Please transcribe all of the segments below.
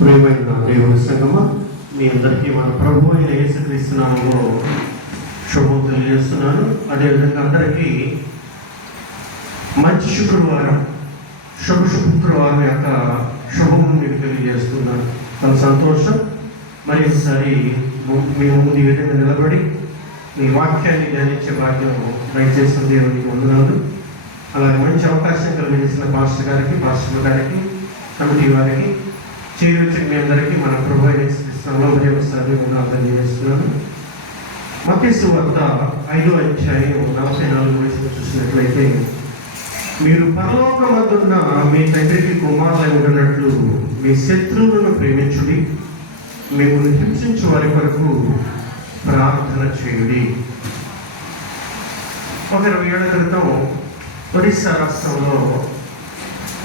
ప్రియమైన దేవుని సంగమ? మీ అందరికీ మన ప్రభు అయిన యేసుక్రీస్తునామలో శుభం తెలియజేస్తున్నాను. అదేవిధంగా అందరికీ మంచి శుక్రవారం శుభ శుక్రవారం యొక్క శుభం మీకు తెలియజేస్తున్నాను. చాలా సంతోషం. మరి ఒకసారి ము- మీ ముందు ఈ విధంగా నిలబడి మీ వాక్యాన్ని ధ్యానించే భాగ్యం దయచేసిన దేవునికి వందనాలు. అలాగే మంచి అవకాశం కలిగించిన పాస్టర్ గారికి పాస్టర్ గారికి కమిటీ వారికి చేరువచ్చిన మీ అందరికీ మన ప్రభు అయిన యేసుక్రీస్తునామములో ఉదయం ఒకసారి వందనాలు తెలియజేస్తున్నాను మతీసు వద్ద ఐదో అధ్యాయం నలభై నాలుగు వయసు చూసినట్లయితే మీరు పరలోకమందున్న మీ తండ్రికి కుమారులై ఉండనట్లు మీ శత్రువులను ప్రేమించుడి మిమ్మల్ని హింసించే వారి వరకు ప్రార్థన చేయుడి. ఒక ఇరవై ఏళ్ళ క్రితం ఒడిస్సా రాష్ట్రంలో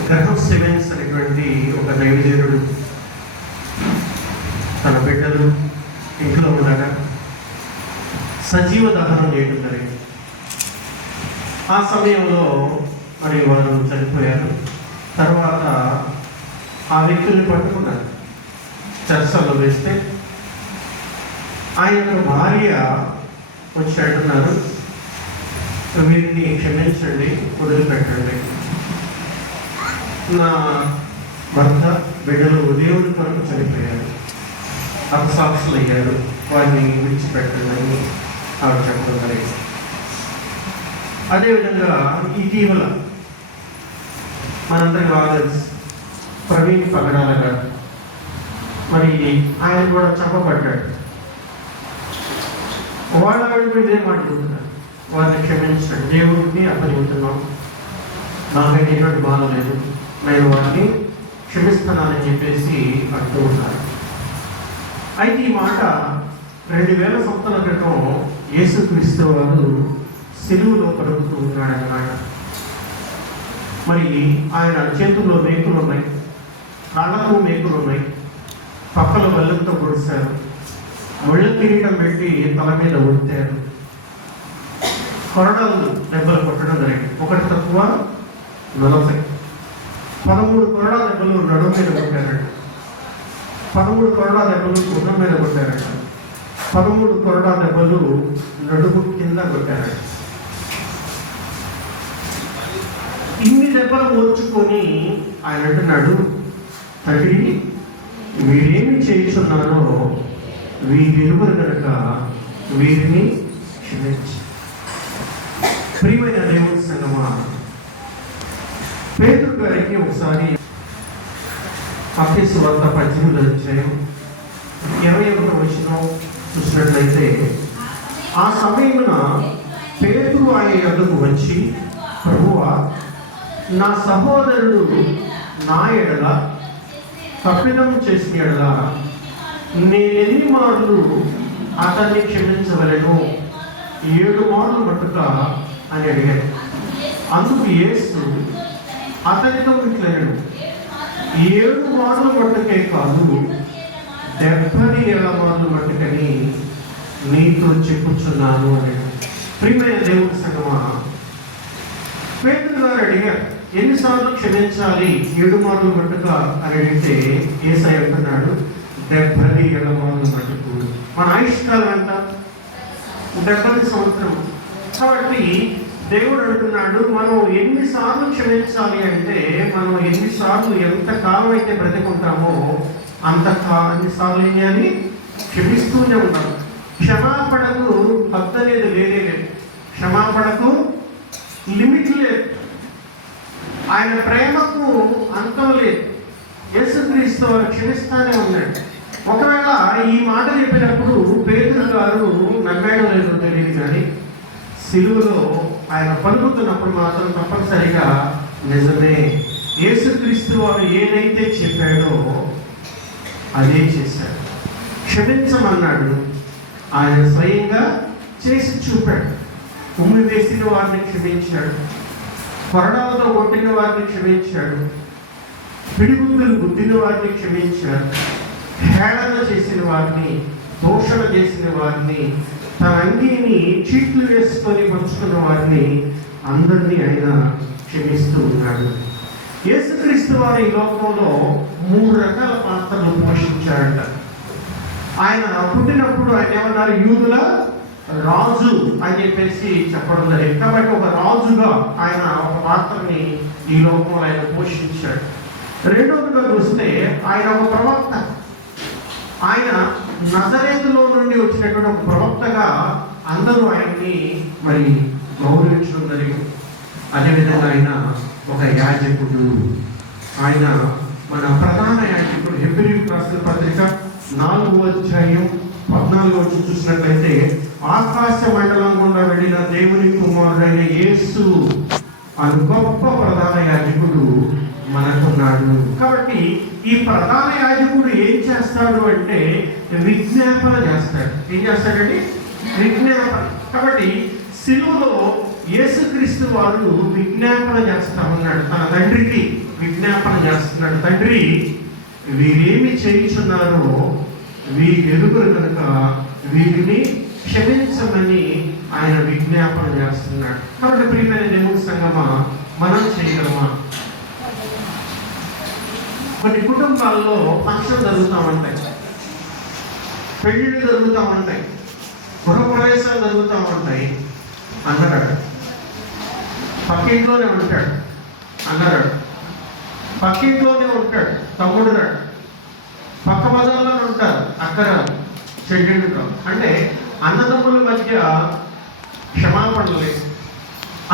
గ్రహం సెవెన్స్ అనేటువంటి ఒక దైవజనుడు తన బిడ్డలు ఇంట్లో ఉండగా జీవ దహనం చేయడం జరిగింది ఆ సమయంలో మరి వారు చనిపోయారు. తర్వాత ఆ వ్యక్తుల్ని పట్టుకున్నారు. చర్చలో వేస్తే ఆయన భార్య వచ్చి అంటున్నారు వీరిని క్షమించండి వదిలిపెట్టండి. నా భర్త బిడ్డలు దేవుడి కొరకు చనిపోయారు. అపసాక్షులు అయ్యారు వారిని విడిచిపెట్టండి. ఆవిడ చెప్పడం జరిగింది అదేవిధంగా ఇటీవల మనందరి బాగా ప్రవీణ్ పగడాల గారు. మరి ఆయన కూడా చెప్పబడ్డాడు వాళ్ళ ఆవిడ కూడా ఇదే మాట్లాడుతున్నారు వారిని క్షమించండి. దేవుడికి అప్పచెబుతున్నాం నాకైతే ఎటువంటి బాధ లేదు. నేను వారిని క్షమిస్తున్నానని చెప్పేసి అంటూ ఉన్నారు. అయితే ఈ మాట రెండు వేల సంవత్సరాల క్రితం యేసుక్రీస్తు వారు సెలువులో పడుకుతూ ఉన్నాడన్నమాట. మరి ఆయన చేతుల్లో మేకులు ఉన్నాయి కాళ్ళకు మేకులు ఉన్నాయి పక్కల వల్లంతో పొడిశారు ముళ్ళ కిరీటం పెట్టి తల మీద ఉడితారు కొరడలు దెబ్బలు కొట్టడం జరిగింది. ఒకటి తక్కువ నలభై. పదమూడు కొరడా దెబ్బలు నడుము మీద కొట్టారట. పదమూడు కొరడా దెబ్బలు గుండం మీద కొట్టారట. పదమూడు కొరడా దెబ్బలు నడుము కింద కొట్టాడు ఇన్ని దెబ్బలు ఓర్చుకొని ఆయన అంటున్నాడు తండ్రి వీరేమి చేయుచున్నారో వీరిరువురు కనుక వీరిని క్షమించి. ప్రియమైన దేవుని సంగమా పేదరు గారికి ఒకసారి ఆఫీసు వద్ద పద్దెనిమిది అధ్యాయం ఇరవై ఒకటి వచ్చినాం చూసినట్లయితే ఆ సమయమున పేతురు ఆయన యొద్దకు వచ్చి ప్రభువ నా సహోదరుడు నా ఎడల తప్పిదం చేసిన ఎడల నేనెన్ని మార్లు అతన్ని క్షమించవలను? ఏడు మార్లు మటుక అని అడిగాడు. అందుకు యేసు అతనితో ఇట్లనడు ఏడు మార్లు మట్టుకే కాదు దెబ్బని ఏళ్ళ పట్టుకని నీతో చెప్పుచున్నాను అని ప్రియమైన దేవుని సంగమా పేదలు గారు అడిగారు ఎన్నిసార్లు క్షమించాలి? ఏడు మార్లు పట్టుక? అని అడిగితే ఏసై అంటున్నాడు డెబ్బై ఏళ్ళ మార్లు మట్టుకు మన ఆయుష్కాలం ఎంత? డెబ్బై సంవత్సరం. కాబట్టి దేవుడు అంటున్నాడు మనం ఎన్నిసార్లు క్షమించాలి అంటే మనం ఎన్నిసార్లు ఎంత కాలం అయితే బ్రతికుంటామో అంత కా అన్నిసార్లు ఏం చేయాలి క్షమిస్తూనే ఉంటాం క్షమాపణకు హద్దు అనేది లేదే లేదు. క్షమాపణకు లిమిట్ లేదు. ఆయన ప్రేమకు అంతం లేదు. యేసుక్రీస్తు వారు క్షమిస్తానే ఉన్నాడు. ఒకవేళ ఈ మాట చెప్పినప్పుడు పేదలు గారు నమ్మాడో లేదో తెలియదు కానీ సిలువలో ఆయన పలుకుతున్నప్పుడు మాత్రం తప్పనిసరిగా నిజమే. యేసుక్రీస్తు వారు ఏదైతే చెప్పాడో అదే చేశాడు. క్షమించమన్నాడు. ఆయన స్వయంగా చేసి చూపాడు. ఉమ్మి వేసిన వారిని క్షమించాడు. కొరడాలతో కొట్టిన వారిని క్షమించాడు. పిడిగుద్దులు గుద్దిన వారిని క్షమించాడు. హేళన చేసిన వారిని దోషణ చేసిన వారిని తన అంగీని చీట్లు వేసుకొని పంచుకున్న వారిని అందరినీ ఆయన క్షమిస్తూ ఉన్నాడు. క్రీస్తు వారి ఈ లోకంలో మూడు రకాల పాత్రలు ఆయన పుట్టినప్పుడు ఆయన ఏమన్నారు? యూదుల రాజు అని చెప్పేసి చెప్పడం జరిగింది. కాబట్టి ఒక రాజుగా ఆయన ఒక పాత్రని ఈ లోకంలో ఆయన పోషించాడు. రెండవదిగా చూస్తే ఆయన ఒక ప్రవక్త. ఆయన నజరేతులో నుండి వచ్చినటువంటి ఒక ప్రవక్తగా అందరూ ఆయన్ని మరి గౌరవించడం జరిగింది. అదేవిధంగా ఆయన ఒక యాజకుడు. ఆయన మన ప్రధాన యాజకుడు హెబ్రి రాసిన పత్రిక నాలుగో అధ్యాయం పద్నాలుగు వచ్చి చూసినట్లయితే ఆకాశ మండలం గుండా వెళ్ళిన దేవుని కుమారుడైన యేసు అని గొప్ప ప్రధాన యాజకుడు మనకున్నాడు. కాబట్టి ఈ ప్రధాన యాజకుడు ఏం చేస్తాడు అంటే విజ్ఞాపన చేస్తాడు. ఏం చేస్తాడండి? విజ్ఞాపన. కాబట్టి సిలువలో యేసుక్రీస్తు వారు విజ్ఞాపన చేస్తా ఉన్నాడు. తన తండ్రికి చేస్తున్నాడు. తండ్రి వీరేమి చేయించున్నారో వీరి ఎదుగురు కనుక వీరిని క్షమించమని ఆయన విజ్ఞాపన చేస్తున్నాడు. కాబట్టి ప్రియమైన దేవుని సంగమా మనం చేయగలమా? కొన్ని కుటుంబాల్లో ఫంక్షన్ జరుగుతూ ఉంటాయి. పెళ్ళిళ్ళు జరుగుతూ ఉంటాయి. గృహప్రవేశాలు జరుగుతూ ఉంటాయి. అన్నాడు పక్కింట్లోనే ఉంటాడు. అన్నాడు పక్కింట్లోనే ఉంటాడు తమ్ముడు రాడు పక్క బజార్లోనే ఉంటారు అక్కడ చెల్లెళ్ళు అంటే అన్నదమ్ముల మధ్య క్షమాపణలు లేవు.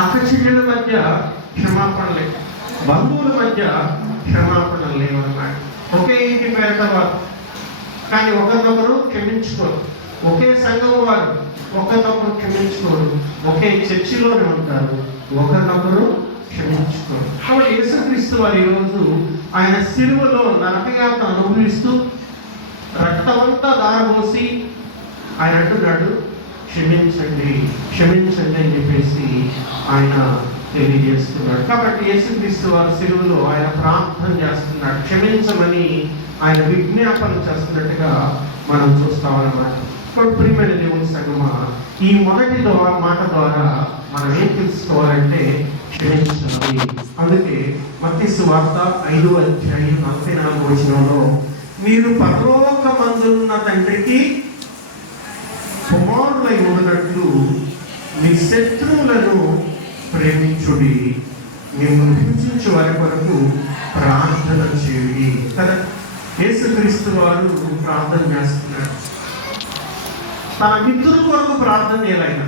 అక్క చెల్లెల మధ్య క్షమాపణలే బంధువుల మధ్య క్షమాపణలు లేవు అన్నమాట. ఒకే ఇంటి పేరట వారు. కానీ ఒకరినొకరు క్షమించుకోరు. ఒకే సంఘం వారు ఒకరినొకరు క్షమించుకోరు. ఒకే చర్చిలోనే ఉంటారు. ఒకరినొకరు క్షమించుకోరు కాబట్టి యేసుక్రీస్తు వారు ఈరోజు ఆయన సిలువలో నరకయాత్ర అనుభవిస్తూ రక్తమంతా దారబోసి ఆయన అంటున్నాడు క్షమించండి క్షమించండి అని చెప్పేసి ఆయన తెలియజేస్తున్నాడు. కాబట్టి యేసుక్రీస్తు వారి సిలువలో ఆయన ప్రార్థన చేస్తున్నాడు క్షమించమని ఆయన విజ్ఞాపన చేస్తున్నట్టుగా మనం చూస్తామన్నమాట కాబట్టి ప్రియమైన దేవుని సంగమ ఈ మొదటి మాట ద్వారా మనం ఏం తెలుసుకోవాలంటే క్షమించాలి అందుకే మత్స్సు వార్త ఐదో అధ్యాయం నలభై నాలుగు వచనంలో మీరు పరలోక మందున్న తండ్రికి కుమారులై ఉన్నట్లు మీ శత్రువులను ప్రేమించుడి. మిమ్మల్ని హింసించే వారి కొరకు ప్రార్థన చేయుడి. కదా? యేసుక్రీస్తు వారు ప్రార్థన చేస్తున్నారు. తన మిత్రుల కొరకు ప్రార్థన చేయలేక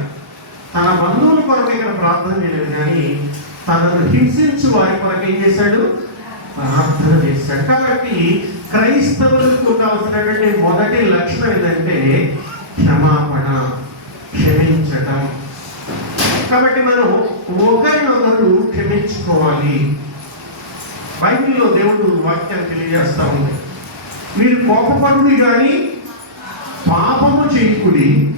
తన బంధువుల కొరకు ఇక్కడ ప్రార్థన చేయలేదు కానీ తనను హింసించు వారి కొరకు ఏం చేశాడు? ప్రార్థన చేశాడు. కాబట్టి క్రైస్తవులకు ఉండాల్సినటువంటి మొదటి లక్షణం ఏంటంటే క్షమాపణ క్షమించటం. కాబట్టి మనం ఒకరినొకరు క్షమించుకోవాలి. బైబిల్లో దేవుడు వాక్యాన్ని తెలియజేస్తా ఉంది. మీరు కోపపడుడి కానీ పాపము చేయకుడి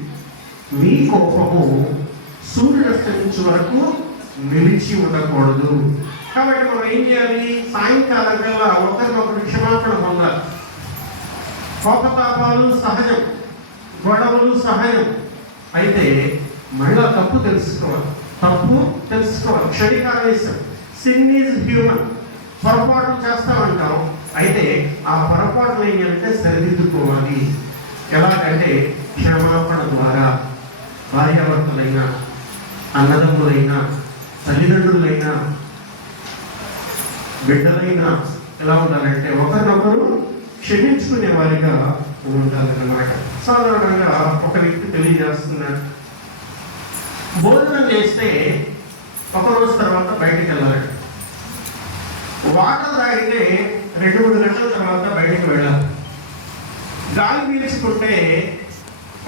మీ కోపము సూర్యుడు అస్తమించే వరకు నిలిచి ఉండకూడదు. కాబట్టి మనం ఏం చేయాలి? సాయంకాలం కల్లా ఒకరినొకరు క్షమాపణ పొందాలి. కోపతాపాలు సహజం గొడవలు సహజం. అయితే మళ్ళా తప్పు తెలుసుకోవాలి. తప్పు తెలుసుకోవాలి. క్షణికావేశం. సిన్ ఈజ్ హ్యూమన్ పొరపాట్లు చేస్తామంటాం. అయితే ఆ పొరపాట్లు ఏంటంటే సరిదిద్దుకోవాలి. ఎలాగంటే క్షమాపణ ద్వారా భార్యాభర్తలైనా అన్నదమ్ములైనా తల్లిదండ్రులైనా బిడ్డలైనా ఎలా ఉండాలంటే ఒకరినొకరు క్షమించుకునే వారిగా ఉండాలన్నమాట. సాధారణంగా ఒక వ్యక్తి తెలియజేస్తున్నాడు భోజనం చేస్తే ఒక రోజు తర్వాత బయటికి వెళ్ళాలి వాటర్ తాగితే రెండు మూడు గంటల తర్వాత బయటికి వెళ్ళాలి. గాలి పీల్చుకుంటే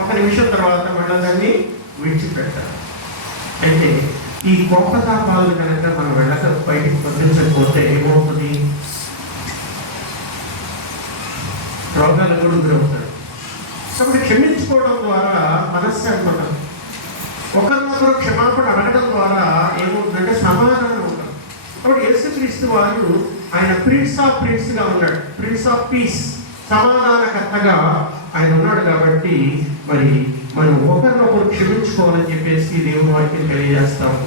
ఒక నిమిషం తర్వాత మళ్ళీ దాన్ని విడిచిపెట్టాలి. అయితే ఈ కోపతాపాలు కనుక మనం వెళ్ళక బయటికి పంపించకపోతే ఏమవుతుంది? రోగాలు కూడా గురవుతాయి కాబట్టి క్షమించుకోవడం ద్వారా మనశ్శాంతి ఉంటుంది ఒకరినొకరు క్షమాపణ అడగడం ద్వారా ఏమవుతుందంటే సమాధానం ఉంటుంది. కాబట్టి యేసుక్రీస్తు వారు ఆయన ప్రిన్స్ ఆఫ్ ప్రిన్స్గా ఉన్నాడు. ప్రిన్స్ ఆఫ్ పీస్ సమాధానకర్తగా ఆయన ఉన్నాడు కాబట్టి మరి మనం ఒకరినొకరు క్షమించుకోవాలని చెప్పేసి దేవుని వాక్యం తెలియజేస్తాము.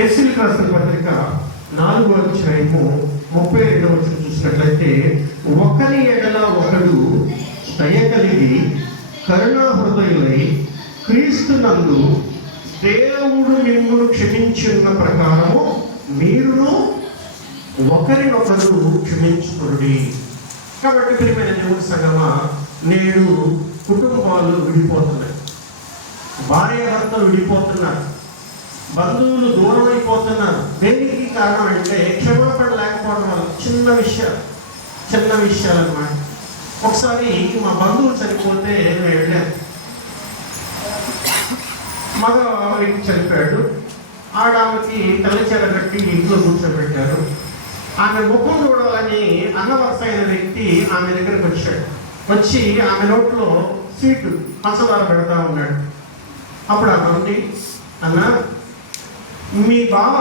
ఎస్సీల్ రాసిన పత్రిక నాలుగో అధ్యాయము ముప్పై రెండవ వచనం చూసినట్లయితే ఒకరి ఎడల ఒకడు దయ కలిగి కరుణా హృదయులై క్రీస్తునందు దేవుడు మిమ్మల్ని క్షమించిన ప్రకారము మీరును ఒకరినొకరు క్షమించుకుని కాబట్టి ప్రియమైన దేవుడి సంగమా నేడు కుటుంబాలు విడిపోతున్నాయి. భార్యాభర్తలు విడిపోతున్నారు. బంధువులు దూరం అయిపోతున్నారు దేనికి కారణం అంటే క్షమాపణ లేకపోవడం వల్ల చిన్న విషయాలు చిన్న విషయాలు అన్నమాట ఒకసారి మా బంధువులు చనిపోతే నేను వెళ్ళాను. మగ వ్యక్తి చనిపోయాడు. ఆడ ఆమెకి కట్టి ఇంట్లో కూర్చోబెట్టారు. ఆమె ముఖం చూడాలని అన్నవరస అయిన వ్యక్తి ఆమె దగ్గరకు వచ్చాడు. వచ్చి ఆమె నోట్లో స్వీట్ పంచదార పెడతా ఉన్నాడు. అప్పుడు ఆమె ఉంది అన్న మీ బావ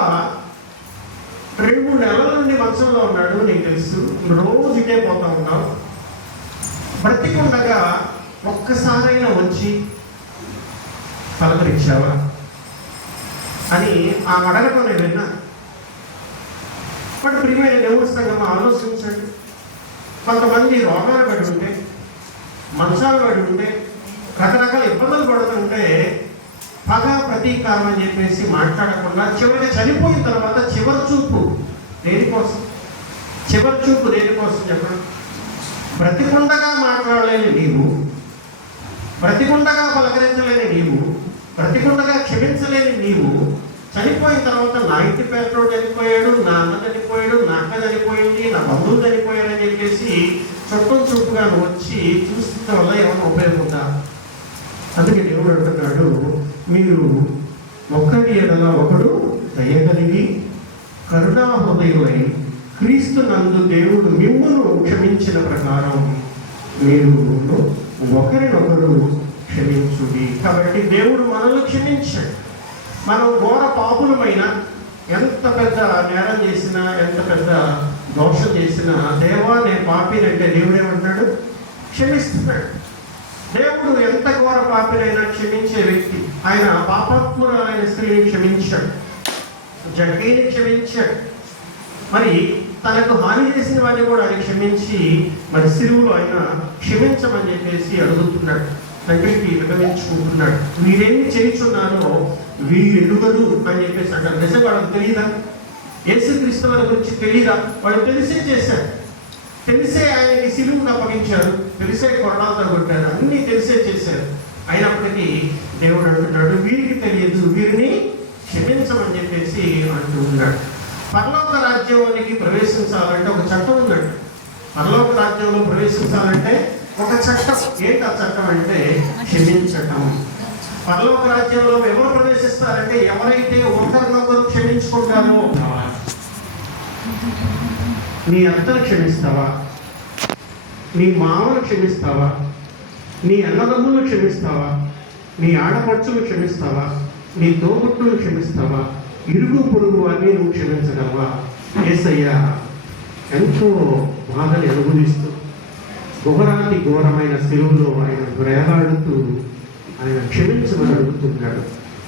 రెండు మూడు నెలల నుండి మంచంలో ఉన్నాడు నీకు తెలుసు. రోజు తింటే పోతా ఉన్నావు బ్రతికుండగా ఒక్కసారైనా వచ్చి పలకరించావా? అని ఆ అడగటం నేను విన్నా. బట్ ప్రియమైన దేవుడి సంఘం ఆలోచించండి. కొంతమంది రోగాలు పడి ఉంటే మంచాలు పడి ఉంటే రకరకాల ఇబ్బందులు పడుతుంటే పగ ప్రతీకారం అని చెప్పేసి మాట్లాడకుండా చివరికి చనిపోయిన తర్వాత చివరి చూపు దేనికోసం? చివరి చూపు దేనికోసం చెప్పండి? బ్రతికుండగా మాట్లాడలేని నీవు బ్రతికుండగా పలకరించలేని నీవు బ్రతికుండగా క్షమించలేని నీవు చనిపోయిన తర్వాత నా ఇంటి పేరుతో చనిపోయాడు నా అన్న చనిపోయాడు నా అక్క చనిపోయింది నా బంధువులు చనిపోయాడని చెప్పేసి చుట్టం చూపుగా వచ్చి చూసిన వల్ల ఏమైనా ఉపయోగం ఉందా? అందుకే దేవుడు అంటున్నాడు మీరు ఒకరి ఎడల ఒకడు దయగలిగి కరుణాహృదయులై క్రీస్తు నందు దేవుడు మిమ్మును క్షమించిన ప్రకారం మీరు ఒకరినొకరు క్షమించుడి. కాబట్టి దేవుడు మనల్ని క్షమించాడు. మనం ఘోర పాపులమైన ఎంత పెద్ద నేరం చేసినా ఎంత పెద్ద దోషం చేసినా దేవా నేను పాపినంటే దేవుడేమంటాడు? క్షమిస్తున్నాడు. దేవుడు ఎంత ఘోర పాపినైనా క్షమించే వ్యక్తి. ఆయన పాపాత్మురాలైన స్త్రీని క్షమించాడు. జగ్గీని క్షమించాడు. మరి తనకు హాని చేసిన వారిని కూడా ఆయన క్షమించి మరి సిరువులో ఆయన క్షమించమని చెప్పేసి అడుగుతున్నాడు. తండ్రికి విభవించుకుంటున్నాడు వీరేమి చేయించున్నానో వీరు అని చెప్పేసి అంటారు. నిజంగా వాళ్ళకి తెలియదా యేసుక్రీస్తు వారి గురించి తెలియదా వాళ్ళు తెలిసే చేశారు. తెలిసే ఆయనకి సిలువును అప్పగించాడు. తెలిసే కొరడాలతో కొట్టారు అన్ని తెలిసే చేశారు అయినప్పటికీ దేవుడు అంటున్నాడు వీరికి తెలియదు. వీరిని క్షమించమని చెప్పేసి అంటూ ఉన్నాడు. పర్లోక రాజ్యానికి ప్రవేశించాలంటే ఒక చట్టం ఉన్నాడు పర్లోక రాజ్యంలో ప్రవేశించాలంటే ఒక చట్టం. ఏంటి ఆ చట్టం అంటే క్షమించటం. పర్లోక రాజ్యంలో ఎవరు ప్రవేశిస్తారంటే ఎవరైతే ఒకరినొకరు క్షమించుకుంటారో నీ అత్తను క్షమిస్తావా? నీ మామను క్షమిస్తావా? నీ అన్నదమ్ములు క్షమిస్తావా? నీ ఆడపడుచును క్షమిస్తావా? నీ తోబుట్టును క్షమిస్తావా? ఇరుగు పొరుగు వారిని నువ్వు క్షమించగలవా? ఏసయ్య ఎంతో బాధని అనుభవిస్తూ ఘోరాతి ఘోరమైన సెలువులో ఆయన వేలాడుతూ ఆయన క్షమించమని అడుగుతున్నాడు.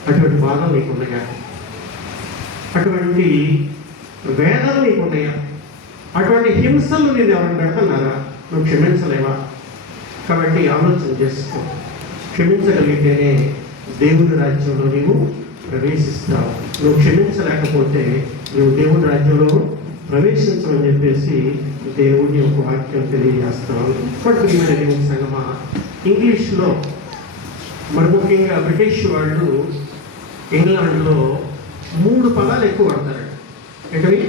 అటువంటి బాధలు నీకున్నాయా అటువంటి వేదాలు నీకున్నాయా అటువంటి హింసలు నేను ఎవరిని పెడుతున్నానా నువ్వు క్షమించలేవా? కాబట్టి ఆలోచన చేసుకో క్షమించగలిగితేనే దేవుడి రాజ్యంలో నీవు ప్రవేశిస్తావు. నువ్వు క్షమించలేకపోతే నువ్వు దేవుడి రాజ్యంలో ప్రవేశించమని చెప్పేసి దేవుడి యొక్క వాక్యం తెలియజేస్తావు బట్ ప్రియమైన దేవుని సంగమా? ఇంగ్లీష్లో మరి ముఖ్యంగా బ్రిటిష్ వాళ్ళు ఇంగ్లాండ్లో మూడు పదాలు ఎక్కువ పడతారు ఏంటవి?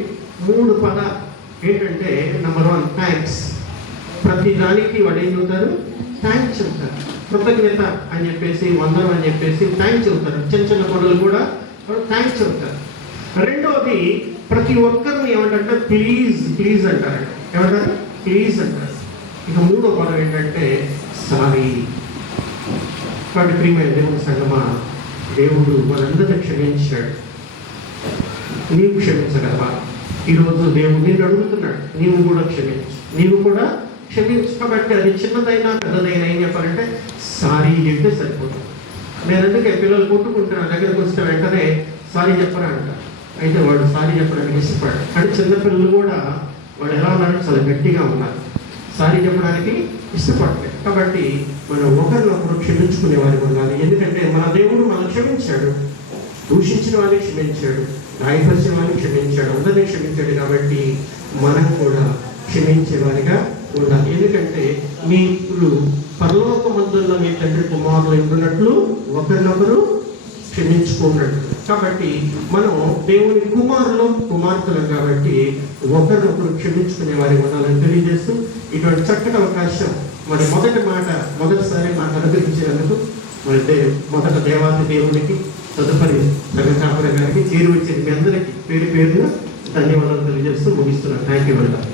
మూడు పదాలు. ఏంటంటే నెంబర్ వన్ థ్యాంక్స్ ప్రతి దానికి వాడు ఏం చెబుతారు? థ్యాంక్స్ చెబుతారు. కృతజ్ఞత అని చెప్పేసి వందనం అని చెప్పేసి థ్యాంక్స్ చెబుతారు. చిన్న చిన్న పనులు కూడా థ్యాంక్స్ చెబుతారు. రెండవది ప్రతి ఒక్కరిని ఏమంటే ప్లీజ్ ప్లీజ్ అంటారు. ఏమంటారు? ప్లీజ్ అంటారు. ఇక మూడో పదం ఏంటంటే సారీ కాబట్టి ప్రియమైన దేవుని సంగమా దేవుడు మనందరినీ క్షమించాడు. నీవు క్షమించగలవా? ఈరోజు దేవుడు నేను అడుగుతున్నాడు నీవు కూడా క్షమించు. నీవు కూడా క్షమించు కాబట్టి అది చిన్నదైనా పెద్దదైనా ఏం చెప్పాలంటే సారీ చెప్తే సరిపోతుంది నేను అందుకే పిల్లలు కొట్టుకుంటున్నాను దగ్గరకు వస్తే వెంటనే సారీ చెప్పరా అంట. అయితే వాడు సారీ చెప్పడానికి ఇష్టపడు కానీ చిన్నపిల్లలు కూడా వాడు ఎలా ఉన్నారో చాలా గట్టిగా ఉన్నారు. సారీ చెప్పడానికి ఇష్టపడలేదు. కాబట్టి మనం ఒకరినొకరు క్షమించుకునే వారికి ఉండాలి. ఎందుకంటే మన దేవుడు మనం క్షమించాడు. దూషించిన వారిని క్షమించాడు. గాయపరిచిన క్షమించాడు అందరినీ క్షమించాడు కాబట్టి మనం కూడా క్షమించే వారిగా ఉండాలి. ఎందుకంటే మీరు పరలోక మందుల్లో మీ తండ్రి కుమారులు ఉంటున్నట్లు ఒకరినొకరు క్షమించుకున్నట్టు. కాబట్టి మనం దేవుని కుమారులు కుమార్తెలు కాబట్టి ఒకరినొకరు క్షమించుకునే వారికి ఉండాలని తెలియజేస్తూ ఇటువంటి చక్కటి అవకాశం మరి మొదటి మాట మొదటిసారి నాకు అనుగ్రహించినందుకు మరి మొదట దేవాది దేవునికి తదుపరి జగతాపుర గారికి చేరి వచ్చిన మీ అందరికీ పేరు పేరుగా ధన్యవాదాలు తెలియజేస్తూ ముగిస్తున్నాను. థ్యాంక్ యూ వెళ్దాం